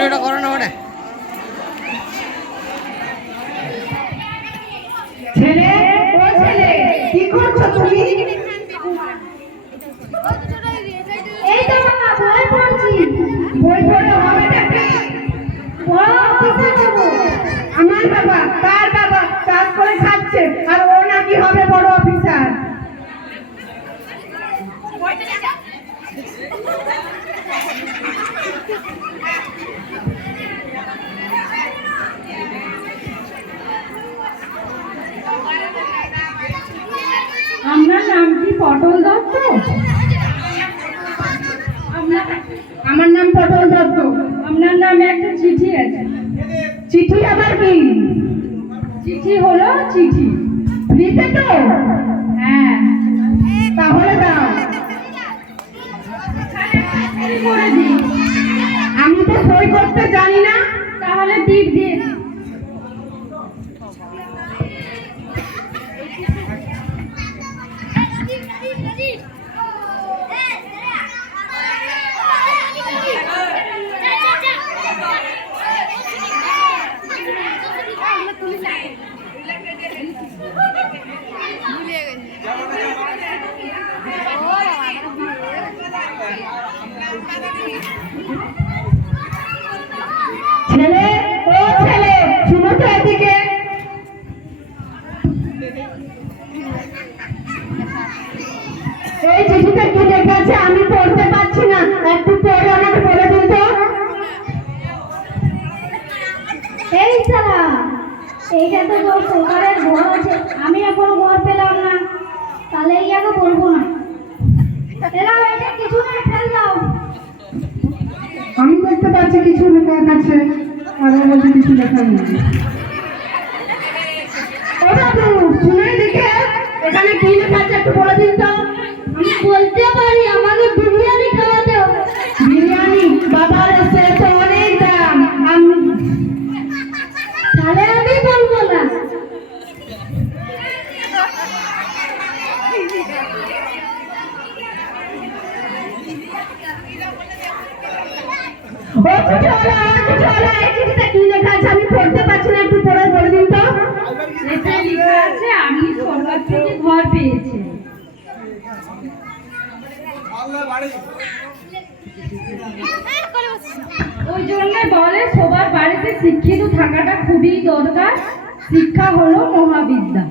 ভিডিওটা করো না ওটা। ছেলে ও ছেলে কি করছো তুমি? এই তো মামা বই পড়ছি। বই পড়ো হবে নাকি? বড় অফিসার হব। আমার বাবা তার বাবা চাষ করে খাচ্ছে আর ও নাকি হবে বড় অফিসার। আপনার নাম কি পটল দত্ত? আমার নাম পটল দত্ত। আপনার নামে একটা চিঠি আছে। চিঠি আবার কি? চিঠি হলো চিঠি। লিখে তো? হ্যাঁ। তাহলে দাও। কি করে দিই? আমি তো সই করতে জানি না। তাহলে টিপ দিয়ে দিই। ছেলে ও ছেলে শুনো তো এদিকে। এই চিঠিতে কি লেখা আছে আমি পড়তে পারছি না, একটু পড়ে আমাকে বলে দিন তো। এই সালা, এইটা তো তোর সরকারের ঘর আছে, আমি এখনো ঘর পেলাম না, তাহলে এই আগে বলবো না। এলাম, এটা কিছু না, ফেল দাও। আমি দেখতে পাচ্ছি কিছু লেখা আছে আর ও বলছে কিছু লেখা নেই। ও বাবু শুনে দেখে এখানে কি লেখা আছে একটু বলে দিন তো। আমি বলতে পারি, আমাকে বিরিয়ানি খাওয়াতে হবে। বিরিয়ানি বাবার সে তো অনেক দাম। তাহলে আমি বলবো না। ও চিঠিওয়ালা, এই চিঠিতে কি লেখা আছে আমি পড়তে পারছি না, একটু পড়ে বলে দিন তো। এতে লেখা আছে, আমি সরকার থেকে ঘর পেয়েছি। ওই জন্য বলে সবার বাড়িতে শিক্ষিত থাকাটা খুবই দরকার। শিক্ষা হলো মহাবিদ্যা।